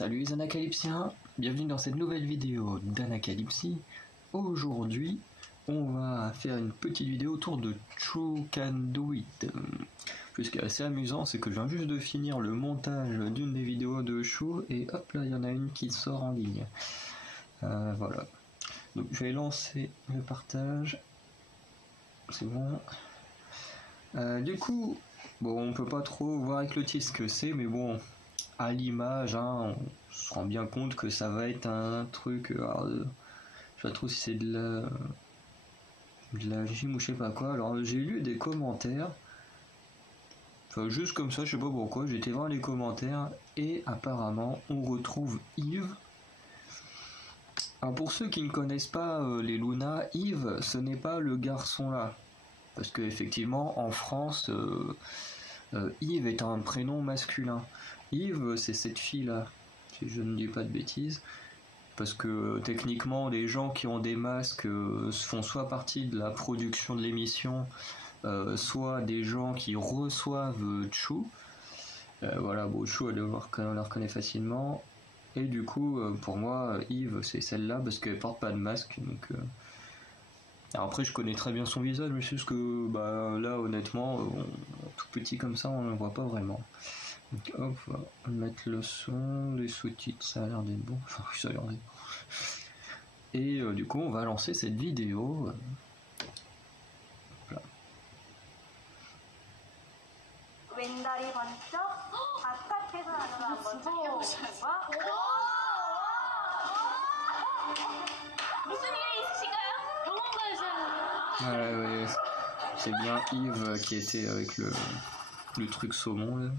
Salut les Anacalypsiens, bienvenue dans cette nouvelle vidéo d'Anacalypsie. Aujourd'hui, on va faire une petite vidéo autour de Choo Can Do It. Ce qui est assez amusant, c'est que je viens juste de finir le montage d'une des vidéos de Choo et hop là, il y en a une qui sort en ligne. Voilà. Donc je vais lancer le partage. C'est bon. Du coup, bon, on peut pas trop voir avec le titre ce que c'est, mais bon, à l'image, hein, on se rend bien compte que ça va être un truc. Alors, je sais pas trop si c'est de la gym ou je sais pas quoi. Alors j'ai lu des commentaires. Enfin, juste comme ça, je sais pas pourquoi, j'ai été voir les commentaires et apparemment on retrouve Yves. Alors pour ceux qui ne connaissent pas les Luna, Yves, ce n'est pas le garçon là. Parce que effectivement en France, Yves est un prénom masculin. Yves, c'est cette fille là, si je ne dis pas de bêtises. Parce que techniquement, les gens qui ont des masques font soit partie de la production de l'émission, soit des gens qui reçoivent Choo. Voilà, bon, Choo, elle la reconnaît facilement. Et du coup, pour moi, Yves, c'est celle-là parce qu'elle porte pas de masque. Donc, alors après, je connais très bien son visage, mais c'est juste que bah, là, honnêtement, tout petit comme ça, on ne le voit pas vraiment. Donc, hop, on va mettre le son, les sous-titres, ça a l'air d'être bon. Enfin, ça a l'air d'être bon. Et du coup, on va lancer cette vidéo. Voilà. 왼다리 번쩍 바깥에서 안으로 한번 쭉 해보시면서 무슨 일이 있으신가요? 병원 가셔야 Ouais, c'est bien Yves qui était avec le truc saumon là.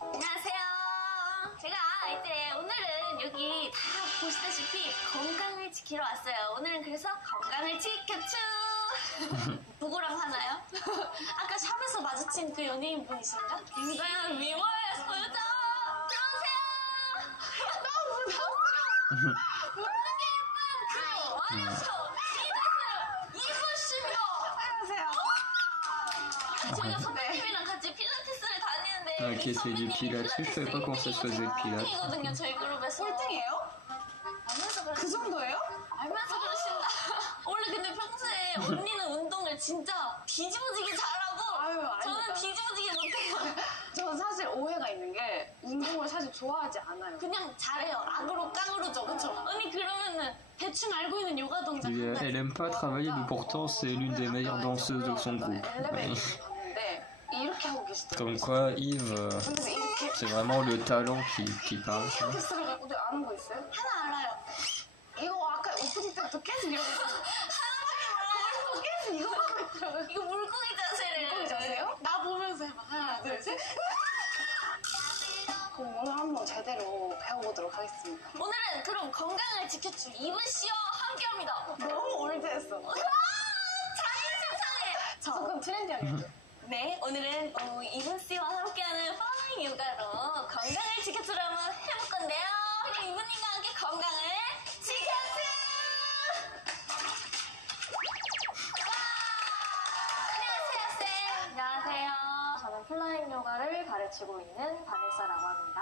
안녕하세요. 제가 이제 오늘은 여기 다 보시다시피 건강을 지키러 왔어요. 오늘은 그래서 건강을 지켜추 누구랑 하나요? 아까 샵에서 마주친 그 연예인 분이신가? 굉장한 미모였어요. 들어오세요. 너무 무서워. 모르게 예쁜 그 와이셔 이브씨입니다. 안녕하세요. 저희가 선배님이랑 같이 필라테스를 다니는데 Ok, c'est du pilates. Je savais pas comment ça se faisait le pilates. 꼴등이거든요, 저희 그룹에서. 꼴등이에요? 알면서 그러신다. 그 정도예요? 알면서 그러신다. 원래 근데 평소에 언니는 운동을 진짜 뒤집어지게 잘하고 저는 뒤집어지게 못해요. 저는 사실 오해가 있는 게 운동을 사실 좋아하지 않아요. 그냥 잘해요. 악으로 깡으로죠, 그쵸? 언니 그러면은 대충 알고 있는 요가 동작 한 가지. Elle aime pas travailler, mais pourtant c'est l'une des meilleures danseuses de son groupe. 엘리베이터에서 봤는데 이렇게 하고 계시더라고요. Comme quoi, Yves, 근데 이렇게 c'est vraiment le talent qui parle. 이렇게 쓰러가지고 근데 아는 거 있어요? 하나 알아요. 이거 아까 오프닝 때부터 계속 이러고 있어요. 하나밖에 몰라요. 계속 이거 하고 있더라고요. 이거 물고기 자세를. 물고기 자세요? 나 보면서 해봐. 하나, 둘, 셋. 그럼 오늘 한번 제대로 배워보도록 하겠습니다. 오늘은 그럼 건강을 지켜줄 이분 씨와 함께합니다. 너무 올드했어. 자기 세상에. 조금 트렌디하게 해줘. 네, 오늘은 이분 씨와 함께하는 파워링 요가로 건강을 지켜주려 한번 해볼 건데요. 그럼 이분님과 함께 건강을 지켜주! 안녕하세요, 쌤. 안녕하세요. 저는 플라잉 요가를 가르치고 있는 바네사라고 합니다.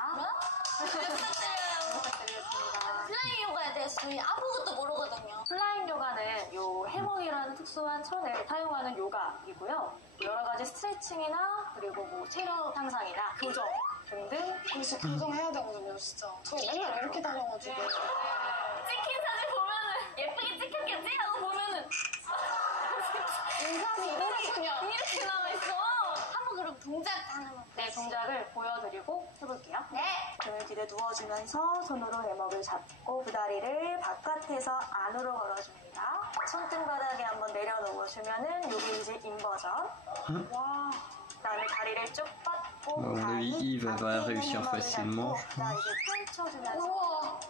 부탁드려요. 부탁드리겠습니다. 플라잉 요가에 대해서 저희 아무것도 모르거든요. 플라잉 요가는 요 해머이라는 특수한 천을 사용하는 요가이고요. 여러 가지 스트레칭이나 그리고 뭐 체력 향상이나 교정 등등 진짜 교정해야 되거든요, 진짜. 저 맨날 이렇게 다녀가지고. 찍힌 사진 보면은 예쁘게 찍혔겠지? 하고 보면은 인상이 이렇게 그냥. 이렇게 남아있어. 한번 그럼 동작 하나만. 네, 동작을 보여드리고 해볼게요. 네. 등을 뒤에 누워주면서 손으로 해먹을 잡고 그 다리를 바깥에서 안으로 걸어줍니다. 손등바닥에 한번 내려놓으시면은 요게 이제 인버전. 와. 그다음에 다리를 쭉 뻗고 À mon avis, Yves va réussir facilement. 자, 이제 펼쳐주면서 우와.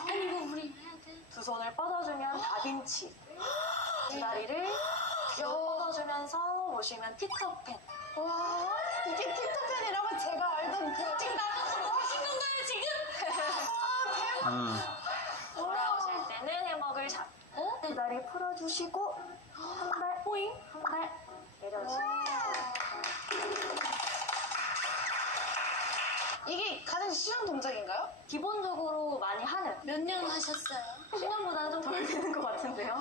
아니 이거 우리 해야 돼. 두 손을 뻗어주면 다빈치. 두 다리를 뒤로 뻗어주면서 오시면 피터팬. 와. 이게 피터팬이라면 제가 알던 그. 지금 나가서 하신 건가요 지금? 돌아오실 때는 해먹을 잡고 두 다리 풀어주시고 한 발 오잉 한 발 내려주세요. 이게 가장 쉬운 동작인가요? 기본적으로 많이 하는. 몇 년 하셨어요? 10년보다는 좀 덜 되는 것 같은데요.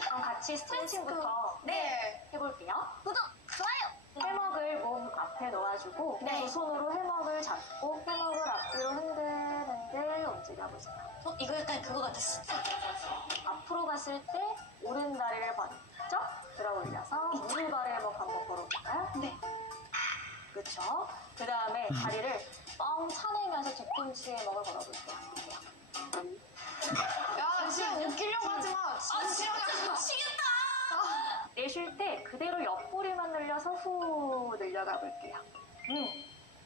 그럼 같이 스트레칭부터 네. 해볼게요. 구독, 좋아요. 해먹을 몸 앞에 놓아주고 네. 두 손으로 해먹을 잡고 해먹을 앞뒤로 흔들흔들 움직여보세요. 이거 약간 그거 같았어. 앞으로 갔을 때 오른 다리를 번쩍 들어 올려서 무릎 아래 해먹 한번 걸어볼까요? 네. 그쵸? 그 다음에 다리를 뻥 차내면서 뒤꿈치에 해먹을 걸어볼게요. 야, 지금 웃기려고 하지 마. 진짜 미치겠다. 내쉴 때 그대로 옆구리만 늘려서 후 늘려가 볼게요.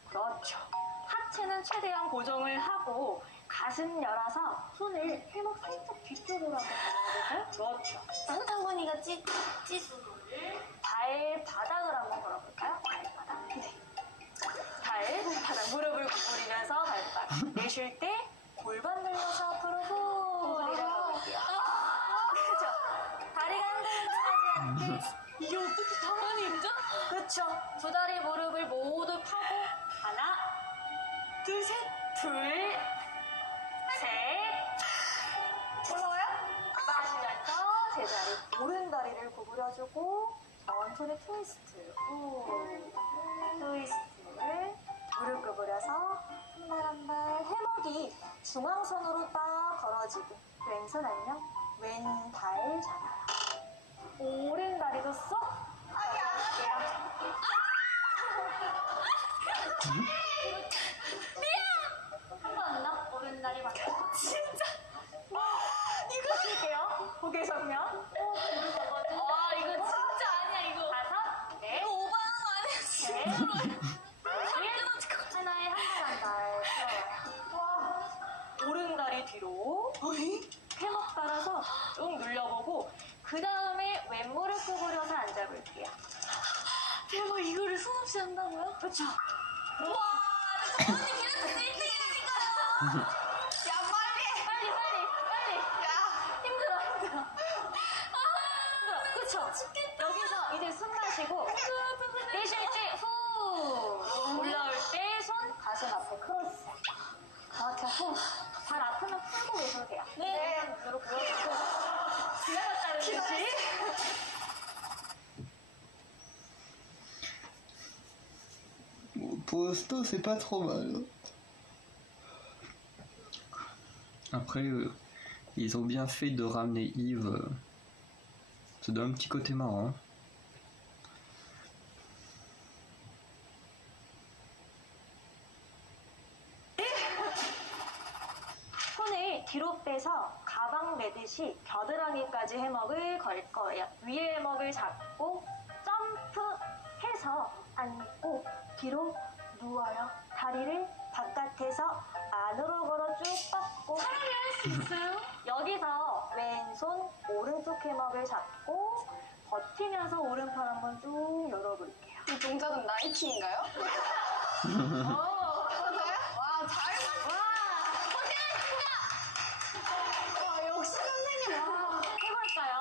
그렇죠. 하체는 최대한 고정을 하고 가슴 열어서 손을 해먹 살짝 뒤쪽으로 한번 걸어볼까요? 그렇죠. 산타고니가 찌. 발바닥을 한번 걸어볼까요? 발바닥. 네. 발바닥. 무릎을 구부리면서 발바닥. 내쉴 때 골반 늘려서 앞으로 후 내려가 볼게요. 그렇죠. 다리가 흔들흔들하지 않게. 이게 어떻게 가만히 있죠? 그렇죠. 두 다리 무릎을 모두 파고 하나, 둘, 셋, 둘, 셋. 올라와요? 마시면서 제자리 오른 다리를 구부려주고 천천히 트위스트. 트위스트를 무릎 구부려서 한 발 한 발 해먹이 중앙선으로 딱 걸어지게 왼손 안녕 왼발 잡아요. 오른 다리도 쏙 잡아볼게요. 한번 더 오른 다리 맞춰. 진짜 이거 줄게요. 고개 정면. 무릎 접어주세요. 와, 이거 진짜 아니야, 이거. 다섯, 넷, 이거 오버하는 거 아니야, 진짜. 넷, 하나에 한 발 한 발 풀어요. 오른 다리 뒤로 해먹 따라서 쭉 눌려보고 그 다음에 왼무릎 구부려서 앉아볼게요. 대박, 이거를 손 없이 한다고요? 그렇죠. 와, 저 언니 계속 1등이라니까요. 야, 빨리. 빨리. 힘들어. 그렇죠. 여기서 이제 숨 마시고 내쉴 때 후 올라올 때 손 가슴 앞에 크로스. 그렇죠. 후. 발 아프면 풀고 계셔도 네. 무릎 구워주고 지나갔다는 듯이. Pour l'instant, c'est pas trop mal. Après, ils ont bien fait de ramener Yves. Ça donne un petit côté marrant. 손을 뒤로 빼서 가방 매듯이 겨드랑이까지 해먹을 걸 거예요. 위에 해먹을 잡고 점프해서 앉고 뒤로 누워요. 다리를 바깥에서 안으로 걸어 쭉 뻗고 사람이 할 수 있어요? 여기서 왼손 오른쪽 해먹을 잡고 버티면서 오른팔 한번 쭉 열어볼게요. 이 동작은 나이키인가요? 오, 와, 잘. 와, 역시 선생님. 와. 해볼까요?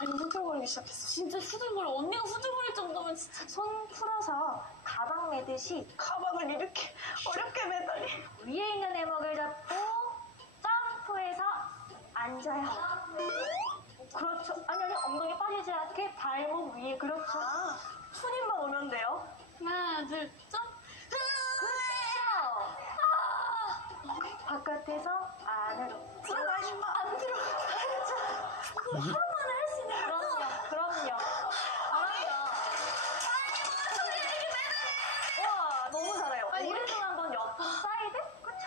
아니, 후들거리기 시작했어. 진짜 후들거려. 언니가 후들거릴 정도면 진짜. 손 풀어서 가방 매듯이 가방을 이렇게 어렵게 매다니. 위에 있는 해먹을 잡고 점프해서 앉아요. 그렇죠. 아니 엉덩이 빠지지 않게 발목 위에 그렇죠. 아, 손님만 오면 돼요. 하나, 둘, 점프. 그렇죠. 바깥에서 안으로 들어가지 마. 안 들어. 그렇죠. 그거 하루만에 할 수 있는 그럼요. 와 너무 잘해요. 오른손 한번 옆으로 사이드. 그렇죠.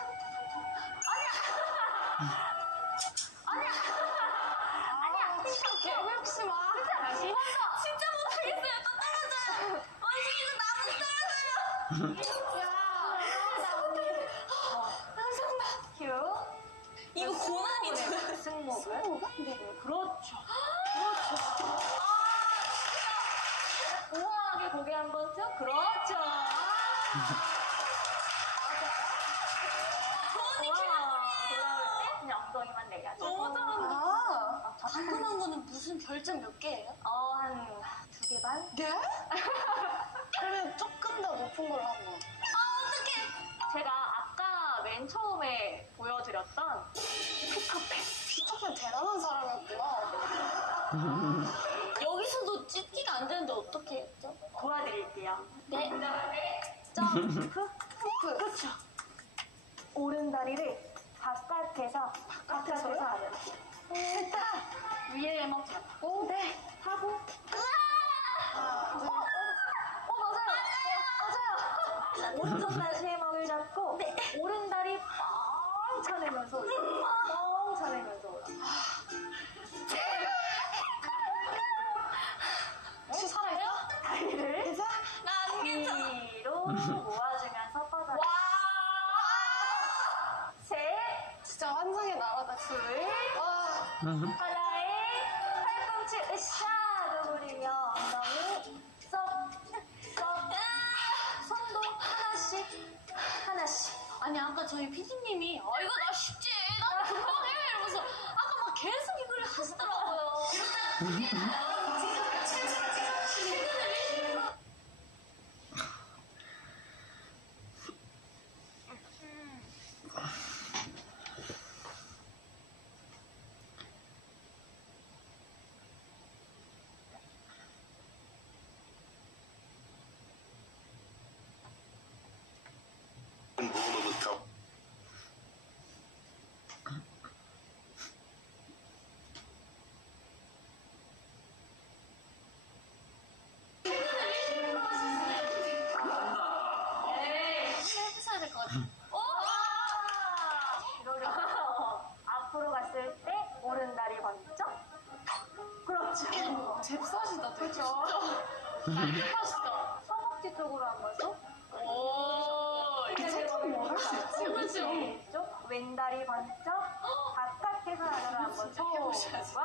아니야. 혹시 마. 다시 진짜 못하겠어요. 또 떨어져요. 언니, 이거 나무 떨어져요. 큐. 이거 고난이죠. 승모근. 네, 그렇죠. 우아하게 고개 한번 쭉. 그렇죠. 언니, 우와. 돌아올 때 그냥 엉덩이만 내려줘. 너무 잘한다. 아, 궁금한 거는 무슨 별점 몇 개예요? 한 2개 반? 네? 그러면 조금 더 높은 걸로 하면 사람이었던 피터팬. 피터팬 대단한 사람이었구나. 여기서도 찢기가 안 되는데 어떻게 했죠? 도와드릴게요. 네. 점프, 그렇죠. 오른다리를 바깥에서 하면 됐다. 위에 막 잡고. 네 하고 하나, 둘. 맞아요. 오른손다리 해먹을 잡고 오른다리 뻥 차내면서 올라. 뻥 차내면서 올라. 혹시 살아있어? 다리를 괜찮아? 나안 괜찮아. 뒤로 모아주면서 뻗어요. 와. 셋, 진짜 환상의 나라다. 둘, 와. 하나에 팔꿈치 으쌰 누구리며 엉덩이 쏙, 손도 하나씩. 아니 아까 저희 PD님이 이거 나 쉽지 나 금방 해 이러면서 아까 막 계속 이걸 하시더라고요. 부분으로부터 해주셔야 될 것 같아. 이거를 앞으로 갔을 때 오른다리 번쩍. 그렇죠. 잽싸시다, 되게. 멋있다. 허벅지 쪽으로 한번 쏙. 오. 이 정도는 뭐할 수 있지? 그렇죠. 왼쪽 왼다리 번쩍. 바깥에서 안으로 한번 쏙. 해보셔야지.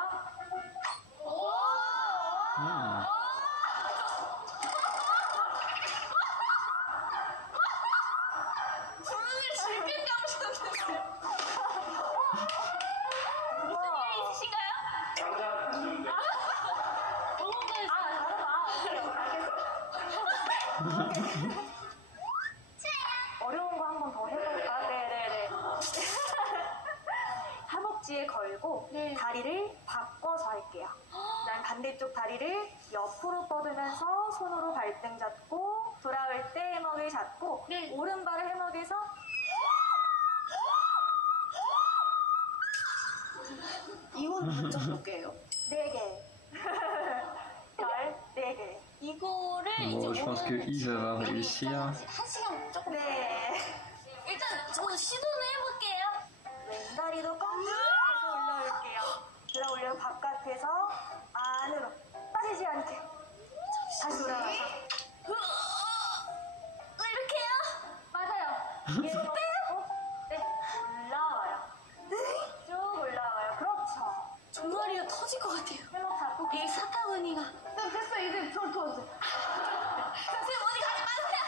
눈을 질끈 감으셨는데. 무슨 일 있으신가요? 어려운 거 한 번 더 해볼까? 네네네. 허벅지에 걸고 네. 다리를 바꿔서 할게요. 난 반대쪽 다리를 옆으로 뻗으면서 손으로 발등 잡고 돌아올 때 해먹을 잡고 네. 오른발을 해먹에서 이건 몇점 개예요? 4개. 별 4개. 이거를 Bon, 이제 je pense que 오늘 Yves va réussir. 한 시간 조금. 네. 일단 저는 시도는 해볼게요. 왼다리도 꺾어서 올라올게요. 들어 올려 바깥에서 안으로 빠지지 않게. 다시 돌아가서. 이렇게요? 맞아요. 얘로 넣고, 네, 올라와요. 쭉 올라와요. 그렇죠. 종아리가 터질 것 같아요. 해먹 잡고 이 사타구니가. 됐어, 이제 저를 도와주세요. 선생님 어디 가지 마세요.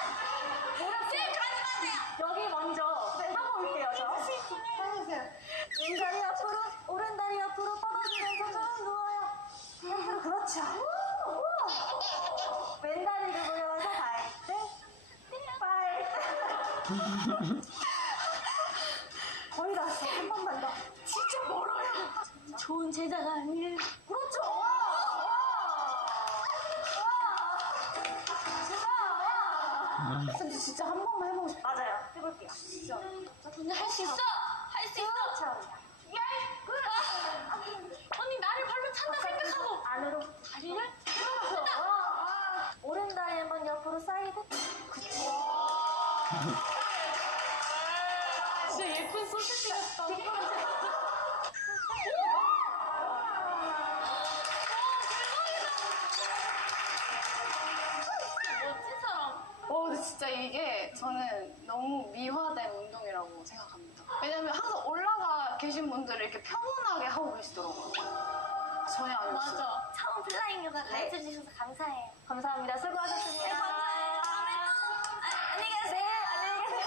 선생님 가지 마세요. 여기 먼저 하고 올게요. 저. 해주세요. 왼다리 앞으로, 오른다리 앞으로 뻗어주면서 쭉 누워요. 옆으로 그렇죠. 왼다리를 돌려서 발등. 거의 다 왔어. 한 번만 더. 진짜 멀어요. 좋은 제자가 아니에요. 그렇죠. 와. 근데 진짜 한 번만 해보고 싶어. 맞아요. 해볼게요. 진짜. 언니 할 수 있어. 할 수 있어. 그렇죠. 언니 나를 발로 찬다 생각하고 안으로. 다리를 그렇죠. 오른다리 한번 옆으로 사이드. 진짜 예쁜 소시지 같다. 멋진 사람. 근데 진짜 이게 저는 너무 미화된 운동이라고 생각합니다. 왜냐면 항상 올라가 계신 분들을 이렇게 평온하게 하고 계시더라고요. 전혀 아니었어요. 맞아. 처음 플라잉 요가 가르쳐 주셔서 감사해요. 감사합니다. 수고하셨습니다. 네, 감사해요. 다음에 또. 안녕히 가세요. 안녕히 계세요.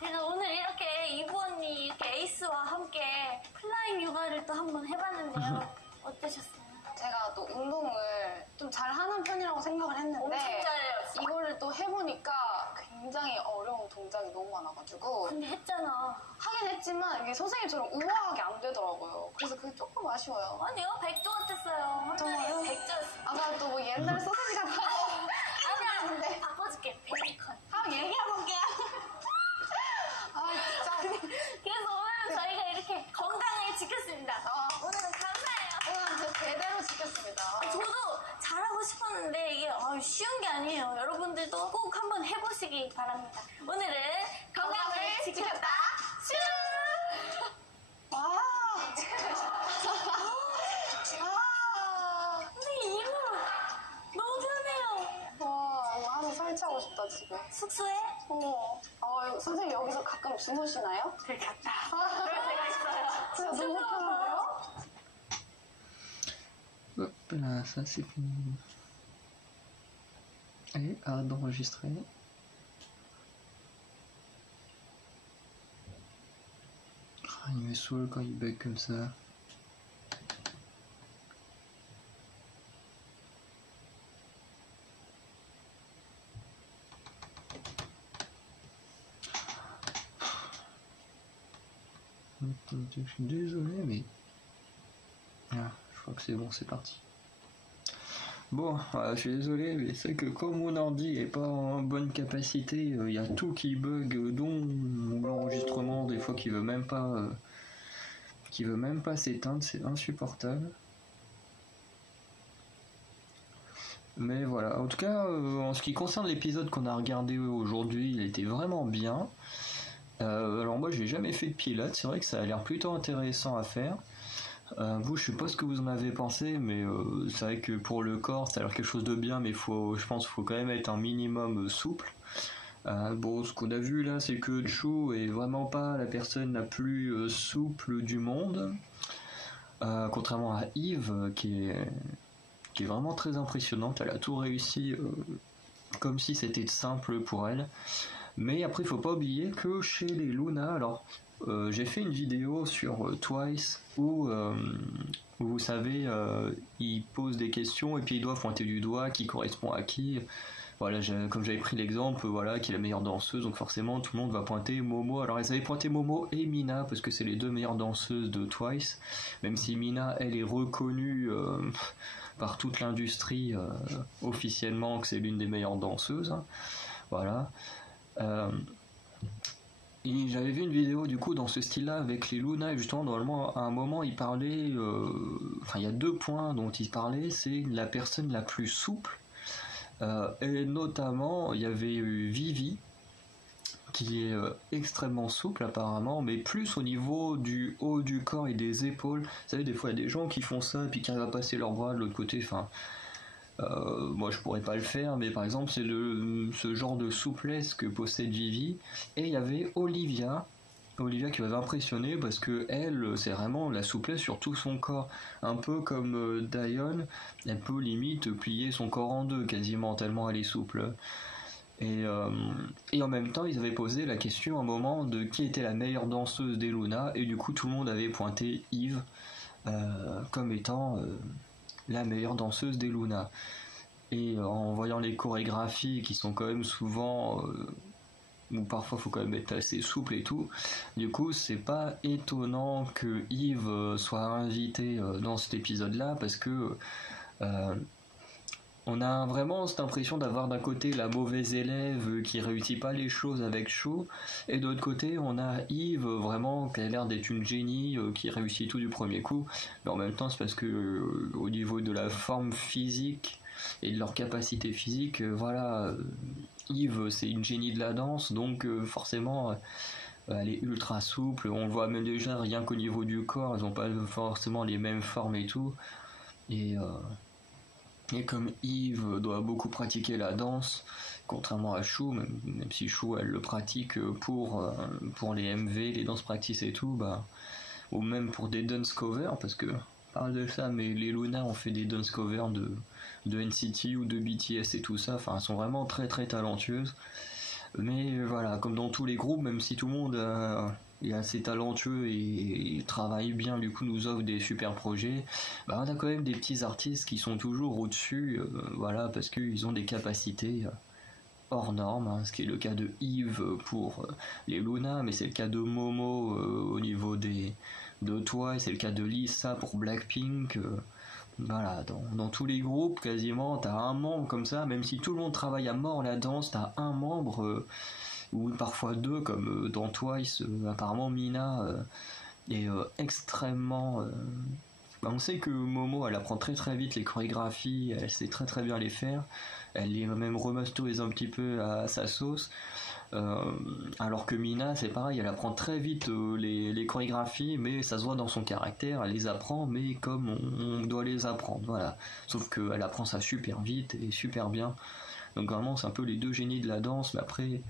제가 오늘 이렇게 이브 언니 이렇게 에이스와 함께 플라잉 요가를 또 한번 해봤는데요. 어떠셨어요? 제가 또 운동을 좀 잘하는 편이라고 생각을 했는데 엄청 잘해요. 이거를 또 해보니까 굉장히 어려운 동작 동작이 너무 많아가지고 근데 했잖아. 하긴 했지만 이게 선생님처럼 우아하게 안 되더라고요. 그래서 그게 조금 아쉬워요. 아니요, 백조 같았어요. 정말요? 백조였어. 아까 또 뭐 옛날 소세지 같다고 아니야, 바꿔줄게. 베이컨. 한번 얘기하고 올게요. 아 진짜. 그래서 오늘은 저희가 이렇게 건강을 지켰습니다. 오늘은 감사해요. 오늘 제대로 지켰습니다. 저도 잘하고 싶었는데 이게 쉬운 게 아니에요. 여러분들도 꼭 한번 해보시기 바랍니다. 오늘은 건강을 지켰다. 슈! 아. 선생님 이거 너무 편해요. 와, 이거 하나 설치하고 싶다, 집에. 숙소에 선생님 여기서 가끔 주무시나요? 들켰다. 그럴 때가 있어요. 진짜 너무 편한데요? Hop là, ça c'est fini. Allez, arrête d'enregistrer. Ah, il me saoule quand il bug comme ça. Je suis désolé, mais... Ah, je crois que c'est bon, c'est parti. Bon, je suis désolé, mais c'est que comme mon ordi est pas en bonne capacité, il y a tout qui bug, dont l'enregistrement, des fois qui veut même pas s'éteindre, c'est insupportable. Mais voilà, en tout cas, en ce qui concerne l'épisode qu'on a regardé aujourd'hui, il était vraiment bien. Alors moi j'ai jamais fait de pilote, c'est vrai que ça a l'air plutôt intéressant à faire. Vous, je sais pas ce que vous en avez pensé, mais c'est vrai que pour le corps ça a l'air quelque chose de bien, mais je pense qu'il faut quand même être un minimum souple. Bon, ce qu'on a vu là, c'est que Chou est vraiment pas la personne la plus souple du monde, contrairement à Yves qui est vraiment très impressionnante. Elle a tout réussi comme si c'était simple pour elle. Mais après, il faut pas oublier que chez les Luna, alors j'ai fait une vidéo sur Twice où vous savez, ils posent des questions et puis ils doivent pointer du doigt qui correspond à qui. Voilà, comme j'avais pris l'exemple, voilà, qui est la meilleure danseuse, donc forcément tout le monde va pointer Momo. Alors ils avaient pointé Momo et Mina parce que c'est les deux meilleures danseuses de Twice, même si Mina, elle est reconnue par toute l'industrie officiellement que c'est l'une des meilleures danseuses. Hein. Voilà. J'avais vu une vidéo du coup dans ce style-là avec les Luna et justement normalement à un moment il parlait, il y a 2 points dont il parlait, c'est la personne la plus souple et notamment il y avait eu Vivi qui est extrêmement souple apparemment, mais plus au niveau du haut du corps et des épaules. Vous savez, des fois il y a des gens qui font ça et puis qui arrivent à passer leurs bras de l'autre côté, moi je pourrais pas le faire, mais par exemple c'est ce genre de souplesse que possède Vivi. Et il y avait Olivia qui m'avait impressionné parce que elle, c'est vraiment la souplesse sur tout son corps, un peu comme Dione, elle peut limite plier son corps en deux quasiment tellement elle est souple. Et en même temps ils avaient posé la question à un moment de qui était la meilleure danseuse des Luna, et du coup tout le monde avait pointé Yves comme étant la meilleure danseuse des Luna. Et en voyant les chorégraphies qui sont quand même souvent où parfois faut quand même être assez souple et tout, du coup c'est pas étonnant que Yves soit invité dans cet épisode là, parce que on a vraiment cette impression d'avoir d'un côté la mauvaise élève qui réussit pas les choses avec Chou, et de l'autre côté on a Yves vraiment qui a l'air d'être une génie qui réussit tout du premier coup. Mais en même temps c'est parce que au niveau de la forme physique et de leur capacité physique, voilà, Yves c'est une génie de la danse, donc forcément elle est ultra souple. On le voit même déjà rien qu'au niveau du corps, elles ont pas forcément les mêmes formes et tout. Et comme Yves doit beaucoup pratiquer la danse, contrairement à Chou, même si Chou elle le pratique pour les MV, les danses practice et tout, ou même pour des dance covers, parce que on parle de ça, mais les Luna ont fait des dance covers de NCT ou de BTS et tout ça, elles sont vraiment très très talentueuses. Mais voilà, comme dans tous les groupes, même si tout le monde est assez talentueux et travaille bien, du coup nous offre des super projets, on a quand même des petits artistes qui sont toujours au-dessus, voilà, parce qu'ils ont des capacités hors norme, hein, ce qui est le cas de Eve pour les Luna, mais c'est le cas de Momo au niveau de Twice, c'est le cas de Lisa pour Blackpink. Voilà, dans tous les groupes quasiment, t'as un membre comme ça, même si tout le monde travaille à mort la danse, t'as un membre, ou parfois deux, comme dans Twice, apparemment Mina est extrêmement... on sait que Momo, elle apprend très très vite les chorégraphies, elle sait très très bien les faire, elle les même remasterise un petit peu à sa sauce, alors que Mina, c'est pareil, elle apprend très vite les chorégraphies, mais ça se voit dans son caractère, elle les apprend, mais comme on doit les apprendre, voilà. Sauf qu'elle apprend ça super vite et super bien. Donc vraiment, c'est un peu les deux génies de la danse, mais après,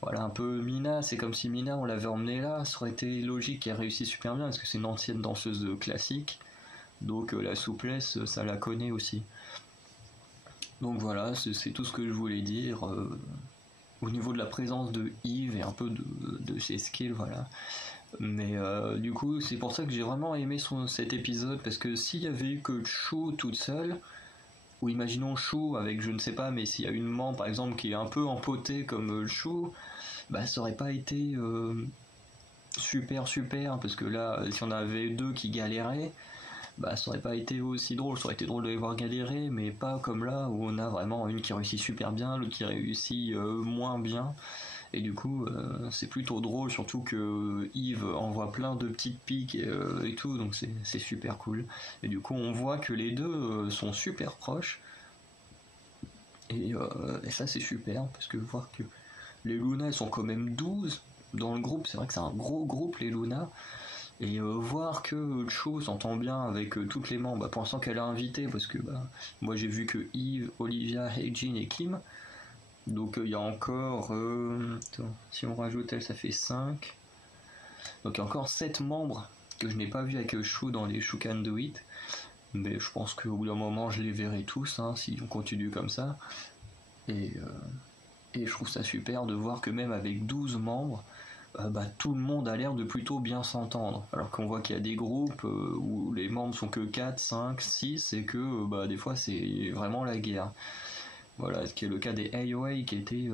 voilà, un peu Mina, c'est comme si Mina, on l'avait emmenée là, ça aurait été logique qu'elle réussisse super bien, parce que c'est une ancienne danseuse classique, donc la souplesse, ça la connaît aussi. Donc voilà, c'est tout ce que je voulais dire au niveau de la présence de Eve et un peu de ses skills, voilà. Mais du coup, c'est pour ça que j'ai vraiment aimé cet épisode, parce que s'il y avait eu que Chou toute seule, ou imaginons Chou avec, je ne sais pas, mais s'il y a une membre par exemple qui est un peu empotée comme Chou, bah ça aurait pas été super, parce que là, si on avait deux qui galéraient, bah ça aurait pas été aussi drôle, ça aurait été drôle de les voir galérer, mais pas comme là où on a vraiment une qui réussit super bien, l'autre qui réussit moins bien, et du coup c'est plutôt drôle, surtout que Yves envoie plein de petites piques et tout, donc c'est super cool, et du coup on voit que les deux sont super proches, et ça c'est super, parce que voir que les Luna elles sont quand même 12 dans le groupe, c'est vrai que c'est un gros groupe les Luna. Et voir que Cho s'entend bien avec toutes les membres, pour l'instant qu'elle a invité, parce que moi j'ai vu que Yves, Olivia, Heijin et Kim, donc il y a encore, si on rajoute elle, ça fait 5, donc il y a encore 7 membres que je n'ai pas vu avec Cho dans les Chou Can Do It, mais je pense qu'au bout d'un moment je les verrai tous, hein, si on continue comme ça, et je trouve ça super de voir que même avec 12 membres, tout le monde a l'air de plutôt bien s'entendre, alors qu'on voit qu'il y a des groupes où les membres sont que 4, 5, 6 et que des fois c'est vraiment la guerre. Voilà, ce qui est le cas des AOA qui étaient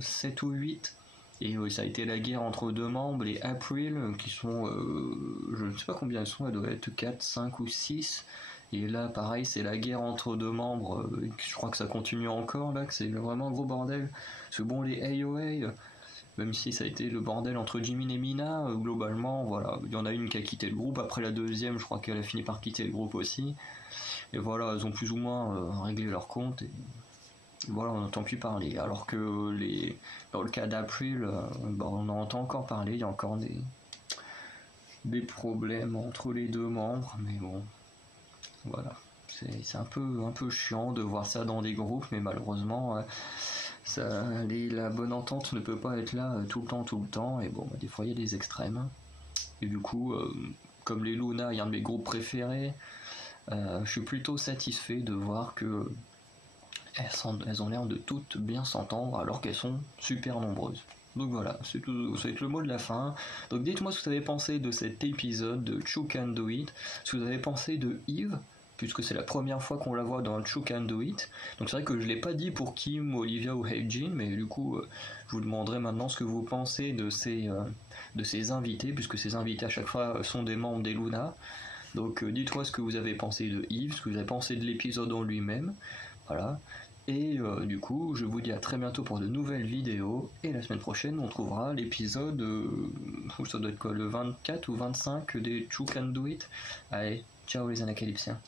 7 ou 8, et ça a été la guerre entre deux membres, les April qui sont, je ne sais pas combien elles sont, elles doivent être 4, 5 ou 6, et là pareil c'est la guerre entre deux membres, je crois que ça continue encore là, que c'est vraiment un gros bordel, parce que bon les AOA... même si ça a été le bordel entre Jimin et Mina, globalement, voilà, il y en a une qui a quitté le groupe, après la deuxième, je crois qu'elle a fini par quitter le groupe aussi, et voilà, elles ont plus ou moins réglé leur compte, et voilà, on n'entend plus parler, alors que dans le cas d'April, on en entend encore parler, il y a encore des problèmes entre les deux membres, mais bon, voilà, c'est un peu chiant de voir ça dans des groupes, mais malheureusement... la bonne entente ne peut pas être là tout le temps, et bon, des fois il y a des extrêmes, et du coup, comme les Luna est un de mes groupes préférés, je suis plutôt satisfait de voir que elles ont l'air de toutes bien s'entendre, alors qu'elles sont super nombreuses. Donc voilà, c'est tout, ça va être le mot de la fin. Donc dites-moi ce que vous avez pensé de cet épisode de Chou Can Do It, ce que vous avez pensé de Eve, puisque c'est la première fois qu'on la voit dans le Chou Can Do It. Donc c'est vrai que je l'ai pas dit pour Kim, Olivia ou Heijin, mais du coup je vous demanderai maintenant ce que vous pensez de ces invités, puisque ces invités à chaque fois sont des membres des Luna. Donc dites-moi ce que vous avez pensé de Eve, ce que vous avez pensé de l'épisode en lui-même, voilà. Et du coup je vous dis à très bientôt pour de nouvelles vidéos, et la semaine prochaine on trouvera l'épisode, ça doit être quoi, le 24 ou 25 des Chou Can Do It. Allez, ciao les Anacalypsiens.